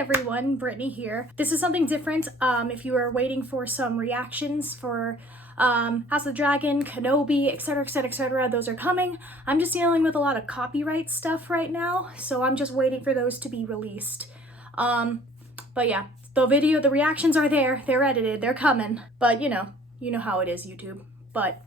everyone, Brittany here. This is something different. If you are waiting for some reactions for House of the Dragon, Kenobi, etc, etc, etc, those are coming. I'm just dealing with a lot of copyright stuff right now, so I'm just waiting for those to be released. But yeah, the reactions are there, they're edited, they're coming. But you know how it is, YouTube. But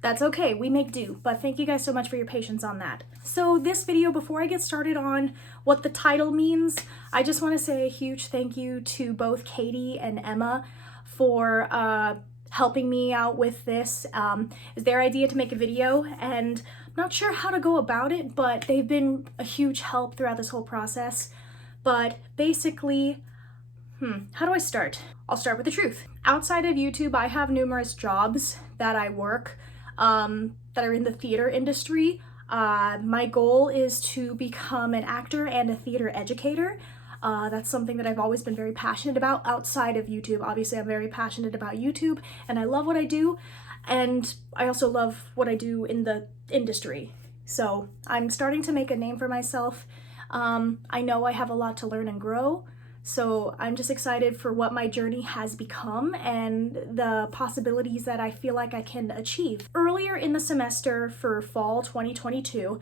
that's okay, we make do. But thank you guys so much for your patience on that. So this video, before I get started on what the title means, I just want to say a huge thank you to both Katie and Emma for helping me out with this. It's their idea to make a video, and I'm not sure how to go about it, but they've been a huge help throughout this whole process. But basically, how do I start? I'll start with the truth. Outside of YouTube, I have numerous jobs that I work that are in the theater industry. My goal is to become an actor and a theater educator. That's something that I've always been very passionate about outside of YouTube. Obviously, I'm very passionate about YouTube and I love what I do. And I also love what I do in the industry. So I'm starting to make a name for myself. I know I have a lot to learn and grow. So I'm just excited for what my journey has become and the possibilities that I feel like I can achieve. Earlier in the semester for fall 2022,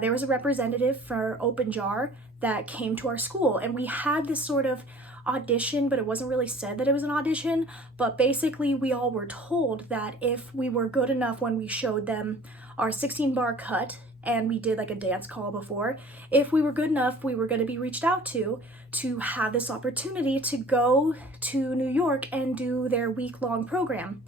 there was a representative for Open Jar that came to our school, and we had this sort of audition, but it wasn't really said that it was an audition. But basically we all were told that if we were good enough when we showed them our 16-bar cut, and we did like a dance call before, if we were good enough, we were going to be reached out to have this opportunity to go to New York and do their week-long program.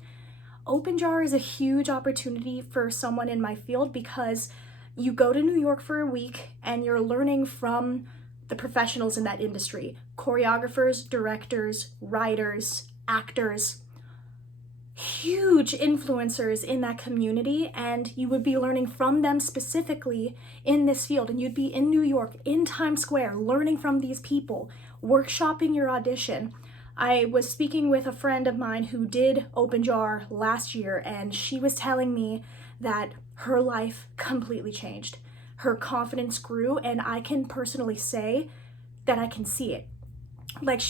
Open Jar is a huge opportunity for someone in my field because you go to New York for a week and you're learning from the professionals in that industry. Choreographers, directors, writers, actors, huge influencers in that community, and you would be learning from them specifically in this field, and you'd be in New York, in Times Square, learning from these people, workshopping your audition. I was speaking with a friend of mine who did Open Jar last year, and she was telling me that her life completely changed. Her confidence grew, and I can personally say that I can see it. Like,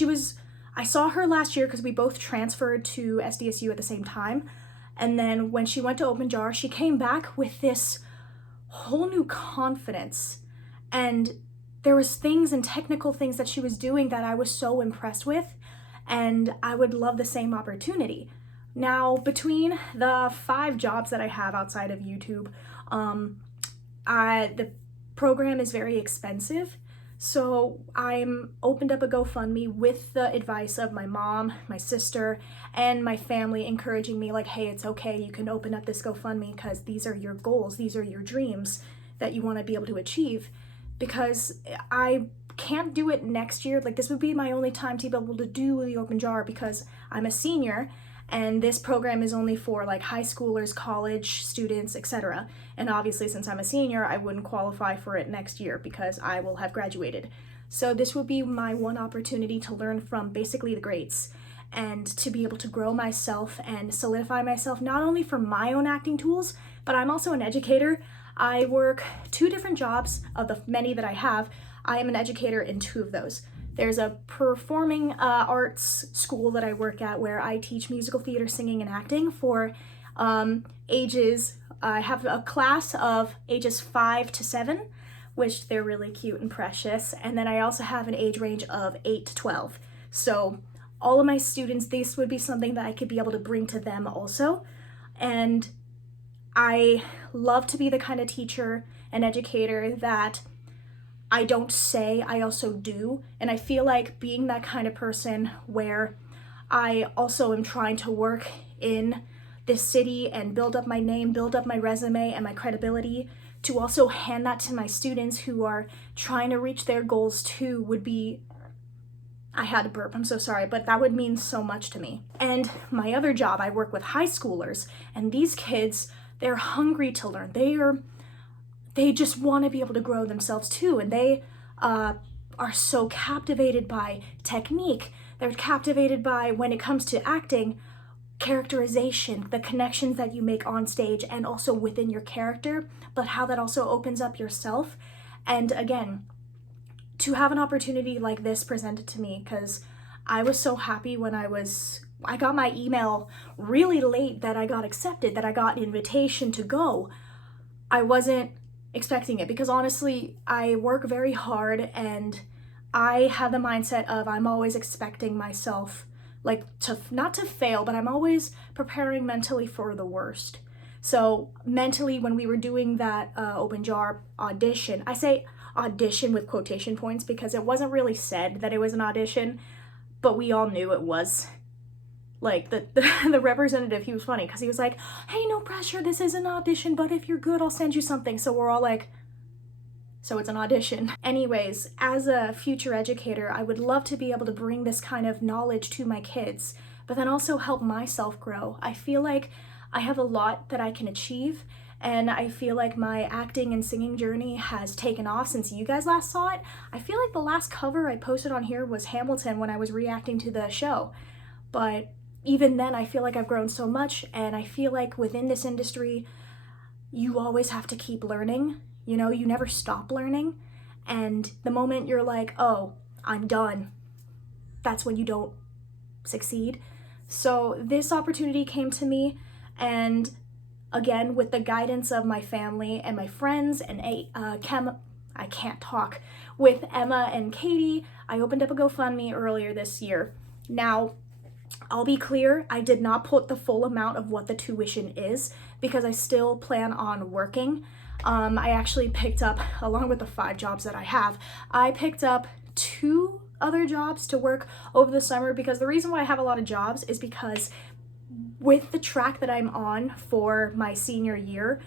I saw her last year because we both transferred to SDSU at the same time. And then when she went to Open Jar, she came back with this whole new confidence. And there was things and technical things that she was doing that I was so impressed with. And I would love the same opportunity. Now, between the 5 jobs that I have outside of YouTube, the program is very expensive. So I'm opened up a GoFundMe with the advice of my mom, my sister, and my family encouraging me like, hey, it's okay, you can open up this GoFundMe because these are your goals, these are your dreams that you want to be able to achieve. Because I can't do it next year. Like, this would be my only time to be able to do the Open Jar because I'm a senior, and this program is only for like high schoolers, college students, etc. And obviously, since I'm a senior, I wouldn't qualify for it next year because I will have graduated. So this would be my one opportunity to learn from basically the greats and to be able to grow myself and solidify myself, not only for my own acting tools, but I'm also an educator. I work 2 different jobs of the many that I have. I am an educator in 2 of those. There's a performing arts school that I work at where I teach musical theater, singing, and acting for ages. I have a class of ages 5 to 7, which they're really cute and precious. And then I also have an age range of 8 to 12. So all of my students, this would be something that I could be able to bring to them also. And I love to be the kind of teacher and educator that I don't say, I also do. And I feel like being that kind of person where I also am trying to work in this city and build up my name, build up my resume and my credibility, to also hand that to my students who are trying to reach their goals too would be, I had to burp, I'm so sorry, but that would mean so much to me. And my other job, I work with high schoolers, and these kids, they're hungry to learn. They just want to be able to grow themselves too, and they are so captivated by technique. They're captivated by, when it comes to acting, characterization, the connections that you make on stage and also within your character, but how that also opens up yourself. And again, to have an opportunity like this presented to me, because I was so happy when I got my email really late that I got accepted, that I got an invitation to go. I wasn't expecting it, because honestly, I work very hard and I have the mindset of I'm always expecting myself, like, to not to fail, but I'm always preparing mentally for the worst. So mentally, when we were doing that open jar audition, I say audition with quotation points because it wasn't really said that it was an audition, but we all knew it was. Like, the representative, he was funny because he was like, hey, no pressure, this is an audition, but if you're good, I'll send you something. So we're all like, so it's an audition. Anyways, as a future educator, I would love to be able to bring this kind of knowledge to my kids, but then also help myself grow. I feel like I have a lot that I can achieve, and I feel like my acting and singing journey has taken off since you guys last saw it. I feel like the last cover I posted on here was Hamilton when I was reacting to the show, but even then I feel like I've grown so much, and I feel like within this industry, you always have to keep learning. You know, you never stop learning, and the moment you're like, oh, I'm done, that's when you don't succeed. So this opportunity came to me, and again, with the guidance of my family and my friends and with Emma and Katie, I opened up a GoFundMe earlier this year. Now, I'll be clear, I did not put the full amount of what the tuition is because I still plan on working. I actually picked up, along with the 5 jobs that I have, I picked up 2 other jobs to work over the summer, because the reason why I have a lot of jobs is because with the track that I'm on for my senior year,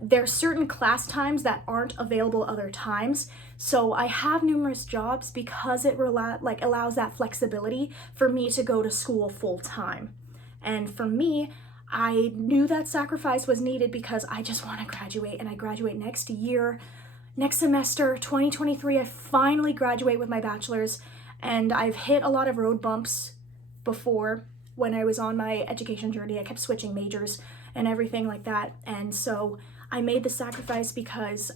there's certain class times that aren't available other times. So I have numerous jobs because it allows that flexibility for me to go to school full time. And for me, I knew that sacrifice was needed because I just want to graduate, and I graduate next year, next semester, 2023. I finally graduate with my bachelor's, and I've hit a lot of road bumps before when I was on my education journey. I kept switching majors and everything like that. And so I made the sacrifice because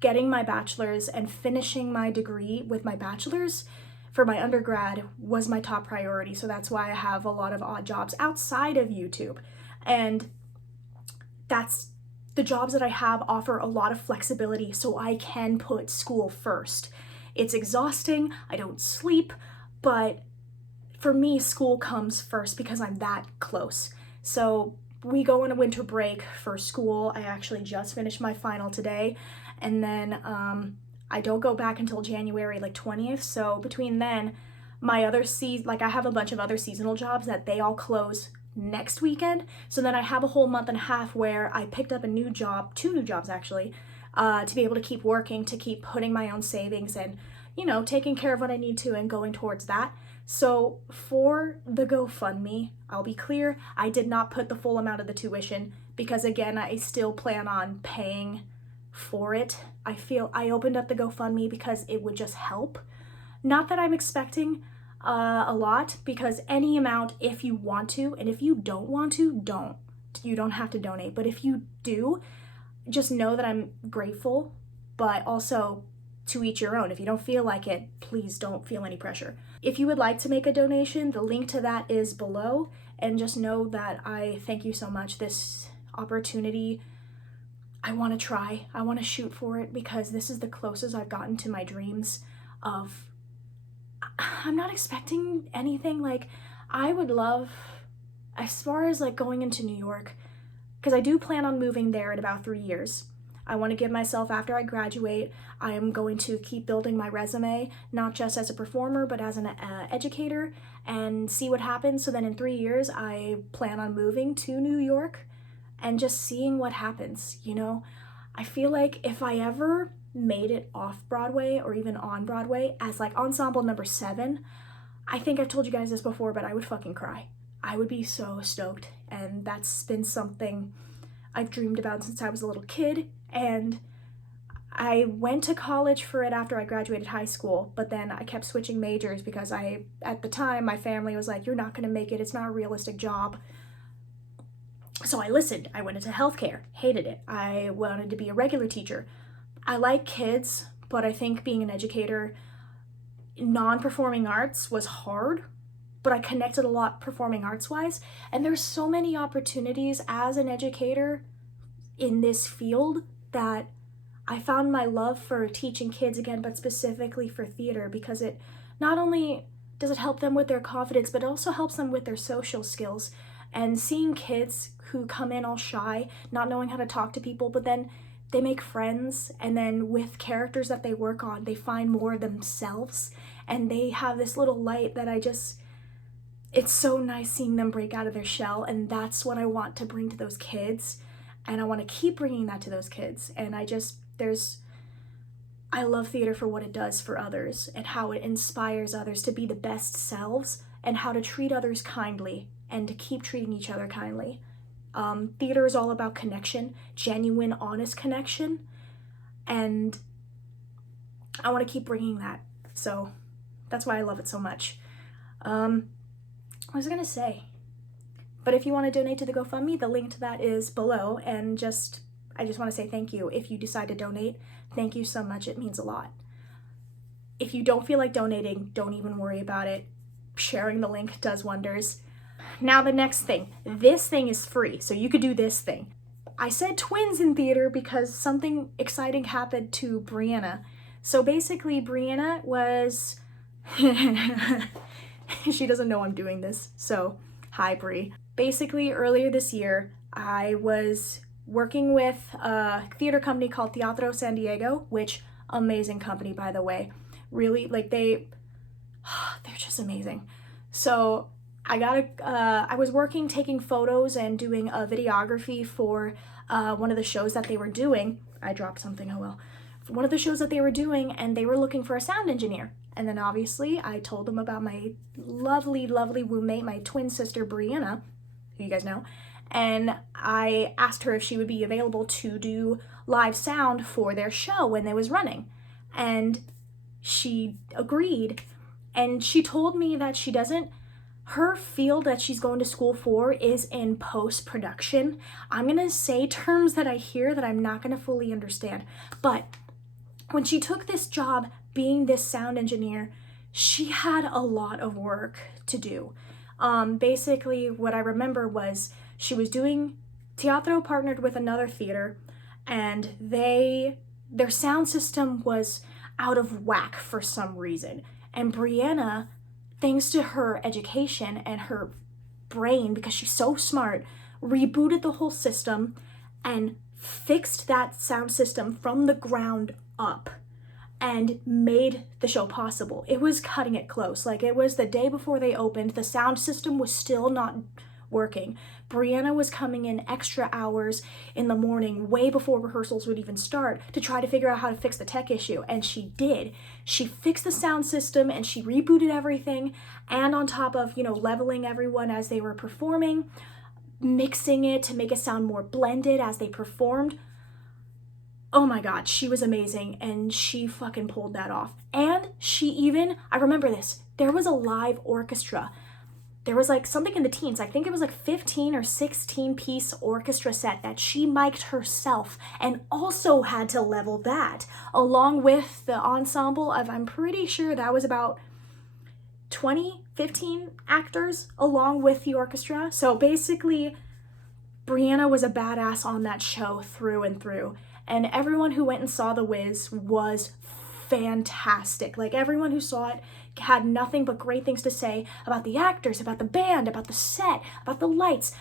getting my bachelor's and finishing my degree with my bachelor's for my undergrad was my top priority. So that's why I have a lot of odd jobs outside of YouTube. And that's the jobs that I have offer a lot of flexibility so I can put school first. It's exhausting, I don't sleep, but for me, school comes first because I'm that close. So we go on a winter break for school. I actually just finished my final today, and then I don't go back until January 20th. So between then, my other I have a bunch of other seasonal jobs that they all close next weekend. So then I have a whole month and a half where I picked up a new job, 2 new jobs actually, to be able to keep working, to keep putting my own savings and, you know, taking care of what I need to and going towards that. So for the GoFundMe, I'll be clear, I did not put the full amount of the tuition because, again, I still plan on paying for it. I opened up the GoFundMe because it would just help. Not that I'm expecting a lot, because any amount, if you want to, and if you don't want to, don't. You don't have to donate. But if you do, just know that I'm grateful, but also to each your own. If you don't feel like it, please don't feel any pressure. If you would like to make a donation, the link to that is below, and just know that I thank you so much. This opportunity, I want to try. I want to shoot for it because this is the closest I've gotten to my dreams of, I'm not expecting anything. Like, I would love, as far as going into New York, because I do plan on moving there in about 3 years. I want to give myself, after I graduate, I am going to keep building my resume, not just as a performer, but as an educator, and see what happens. So then in 3 years, I plan on moving to New York and just seeing what happens, you know? I feel like if I ever made it off Broadway or even on Broadway as ensemble number 7, I think I've told you guys this before, but I would fucking cry. I would be so stoked, and that's been something I've dreamed about since I was a little kid. And I went to college for it after I graduated high school, but then I kept switching majors because at the time, my family was like, you're not gonna make it, it's not a realistic job. So I listened. I went into healthcare, hated it. I wanted to be a regular teacher. I like kids, but I think being an educator, non-performing arts was hard, but I connected a lot performing arts wise. And there's so many opportunities as an educator in this field that I found my love for teaching kids again, but specifically for theater, because it not only does it help them with their confidence, but it also helps them with their social skills. And seeing kids who come in all shy, not knowing how to talk to people, but then they make friends, and then with characters that they work on, they find more themselves, and they have this little light that it's so nice seeing them break out of their shell, and that's what I want to bring to those kids, and I want to keep bringing that to those kids. And I love theater for what it does for others, and how it inspires others to be the best selves, and how to treat others kindly, and to keep treating each other kindly. Theater is all about connection, genuine, honest connection, and I want to keep bringing that. So that's why I love it so much. What was I gonna say? But if you want to donate to the GoFundMe, the link to that is below, and I just want to say thank you. If you decide to donate, thank you so much. It means a lot. If you don't feel like donating, don't even worry about it. Sharing the link does wonders. Now the next thing. This thing is free, so you could do this thing. I said twins in theater because something exciting happened to Brianna. So basically, Brianna was... She doesn't know I'm doing this, so hi, Bri. Basically, earlier this year, I was working with a theater company called Teatro San Diego, which, amazing company, by the way. Really, like, they're just amazing. So I was working, taking photos and doing a videography for one of the shows that they were doing. I dropped something, oh well. For one of the shows that they were doing, and they were looking for a sound engineer. And then obviously I told them about my lovely, lovely roommate, my twin sister, Brianna, who you guys know. And I asked her if she would be available to do live sound for their show when it was running. And she agreed. And she told me that her field that she's going to school for is in post-production. I'm gonna say terms that I hear that I'm not gonna fully understand. But when she took this job being this sound engineer, she had a lot of work to do. Basically, what I remember was she was doing, Teatro partnered with another theater, and their sound system was out of whack for some reason. And Brianna, thanks to her education and her brain, because she's so smart, rebooted the whole system and fixed that sound system from the ground up and made the show possible. It was cutting it close. Like, it was the day before they opened. The sound system was still not working. Brianna was coming in extra hours in the morning, way before rehearsals would even start, to try to figure out how to fix the tech issue, and she did. She fixed the sound system, and she rebooted everything, and on top of, leveling everyone as they were performing, mixing it to make it sound more blended as they performed. Oh my god, she was amazing, and she fucking pulled that off. And I remember this, there was a live orchestra. There was like something in the teens, I think it was like 15 or 16 piece orchestra set that she mic'd herself, and also had to level that, along with the ensemble of, I'm pretty sure that was about 15 actors, along with the orchestra. So basically, Brianna was a badass on that show through and through. And everyone who went and saw The Wiz was fantastic. Like, everyone who saw it had nothing but great things to say about the actors, about the band, about the set, about the lights,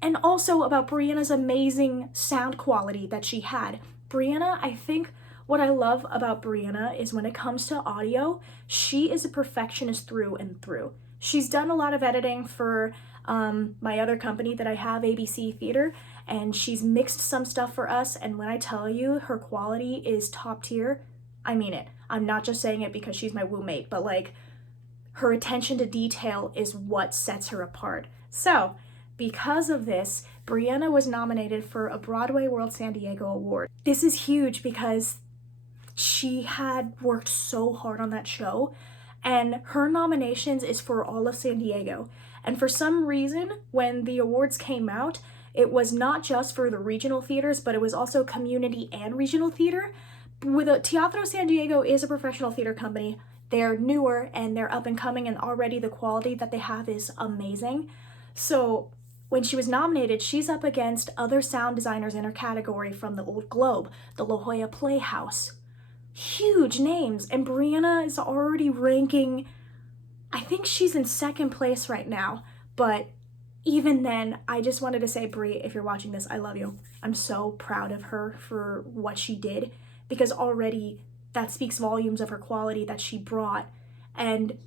and also about Brianna's amazing sound quality that she had. Brianna, I think what I love about Brianna is when it comes to audio, she is a perfectionist through and through. She's done a lot of editing for my other company that I have, ABC Theater, and she's mixed some stuff for us, and when I tell you her quality is top tier, I mean it. I'm not just saying it because she's my roommate, but like, her attention to detail is what sets her apart. So, because of this, Brianna was nominated for a Broadway World San Diego Award. This is huge because she had worked so hard on that show, and her nominations is for all of San Diego. And for some reason, when the awards came out, it was not just for the regional theaters, but it was also community and regional theater. Teatro San Diego is a professional theater company. They're newer and they're up and coming, and already the quality that they have is amazing. So when she was nominated, she's up against other sound designers in her category from the Old Globe, the La Jolla Playhouse. Huge names, and Brianna is already ranking, I think she's in second place right now, but even then, I just wanted to say, Bri, if you're watching this, I love you. I'm so proud of her for what she did, because already that speaks volumes of her quality that she brought. And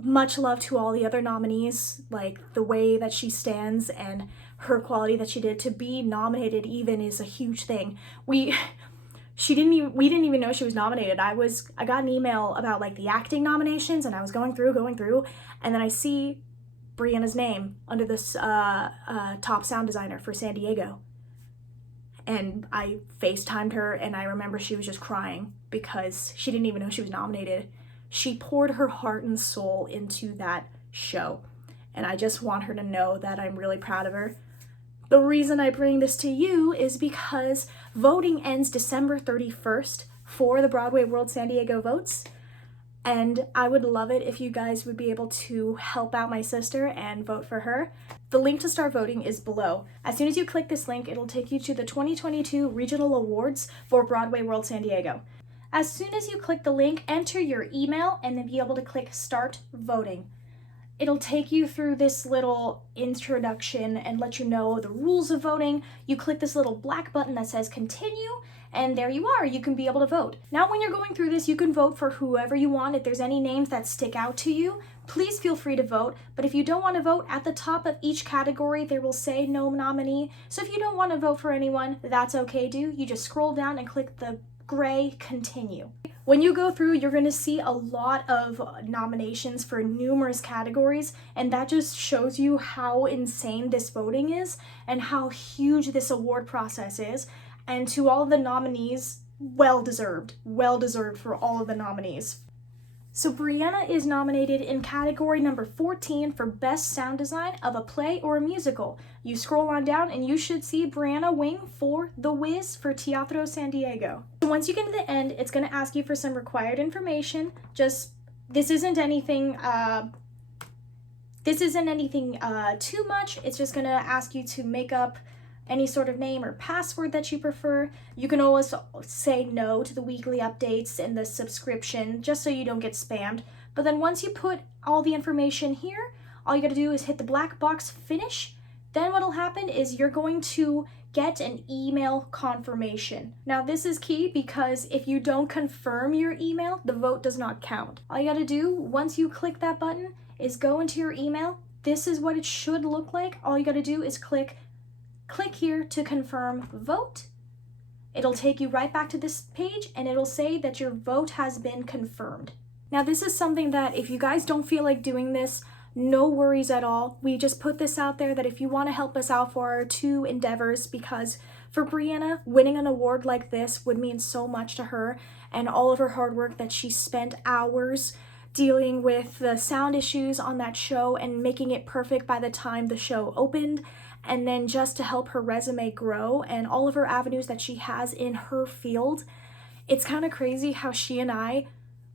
much love to all the other nominees, like the way that she stands and her quality that she did. To be nominated even is a huge thing. We didn't even know she was nominated. I got an email about like the acting nominations, and I was going through, and then I see Brianna's name under this top sound designer for San Diego. And I FaceTimed her, and I remember she was just crying because she didn't even know she was nominated. She poured her heart and soul into that show, and I just want her to know that I'm really proud of her. The reason I bring this to you is because voting ends December 31st for the Broadway World San Diego votes. And I would love it if you guys would be able to help out my sister and vote for her. The link to start voting is below. As soon as you click this link, it'll take you to the 2022 Regional Awards for Broadway World San Diego. As soon as you click the link, enter your email and then be able to click Start Voting. It'll take you through this little introduction and let you know the rules of voting. You click this little black button that says Continue, and there you are. You can be able to vote. Now, when you're going through this, you can vote for whoever you want. If there's any names that stick out to you, please feel free to vote. But if you don't want to vote, at the top of each category, there will say no nominee. So if you don't want to vote for anyone, that's okay too. You just scroll down and click the gray Continue. When you go through, you're going to see a lot of nominations for numerous categories, and that just shows you how insane this voting is and how huge this award process is. And to all of the nominees, well deserved for all of the nominees. So Brianna is nominated in category number 14 for Best Sound Design of a Play or a Musical. You scroll on down and you should see Brianna wing for The Wiz for Teatro San Diego. So once you get to the end, it's going to ask you for some required information. This isn't anything too much. It's just going to ask you to make up any sort of name or password that you prefer. You can always say no to the weekly updates and the subscription just so you don't get spammed. But then once you put all the information here, all you gotta do is hit the black box Finish. Then what'll happen is you're going to get an email confirmation. Now this is key because if you don't confirm your email, the vote does not count. All you gotta do once you click that button is go into your email. This is what it should look like. All you gotta do is click here to confirm vote. It'll take you right back to this page and it'll say that your vote has been confirmed. Now this is something that if you guys don't feel like doing this, no worries at all. We just put this out there that if you want to help us out for our two endeavors, because for Brianna, winning an award like this would mean so much to her and all of her hard work that she spent hours dealing with the sound issues on that show and making it perfect by the time the show opened. And then just to help her resume grow and all of her avenues that she has in her field. It's kind of crazy how she and I,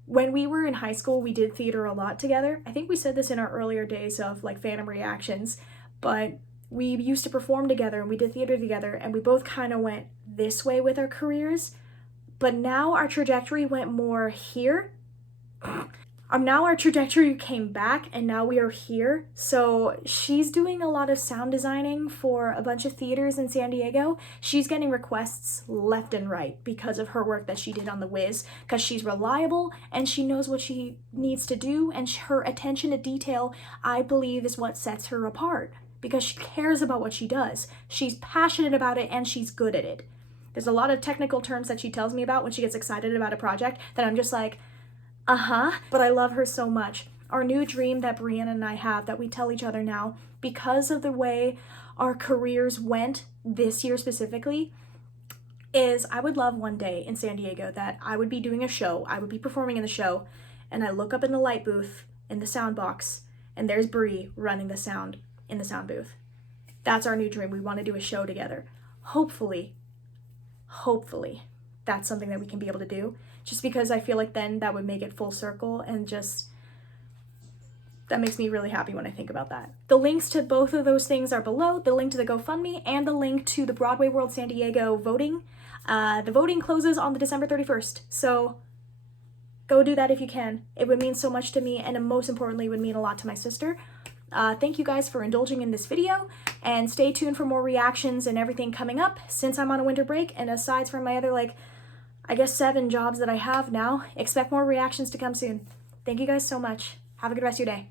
when we were in high school, we did theater a lot together. I think we said this in our earlier days of like Phantom Reactions, but we used to perform together and we did theater together and we both kind of went this way with our careers. But now our trajectory went more here. Now our trajectory came back and now we are here. So she's doing a lot of sound designing for a bunch of theaters in San Diego. She's getting requests left and right because of her work that she did on The Wiz, because she's reliable and she knows what she needs to do, and her attention to detail, I believe, is what sets her apart because she cares about what she does. She's passionate about it and she's good at it. There's a lot of technical terms that she tells me about when she gets excited about a project that I'm just like, but I love her so much. Our new dream that Brianna and I have, that we tell each other now, because of the way our careers went this year specifically, is I would love one day in San Diego that I would be doing a show, I would be performing in the show, and I look up in the light booth, in the sound box, and there's Bri running the sound in the sound booth. That's our new dream. We want to do a show together. Hopefully, that's something that we can be able to do, just because I feel like then that would make it full circle, and just that makes me really happy when I think about that. The links to both of those things are below, the link to the GoFundMe and the link to the Broadway World San Diego voting. The voting closes on the December 31st, so go do that if you can. It would mean so much to me, and most importantly, it would mean a lot to my sister. Thank you guys for indulging in this video, and stay tuned for more reactions and everything coming up since I'm on a winter break, and aside from my other, like, I guess 7 jobs that I have now, expect more reactions to come soon. Thank you guys so much. Have a good rest of your day.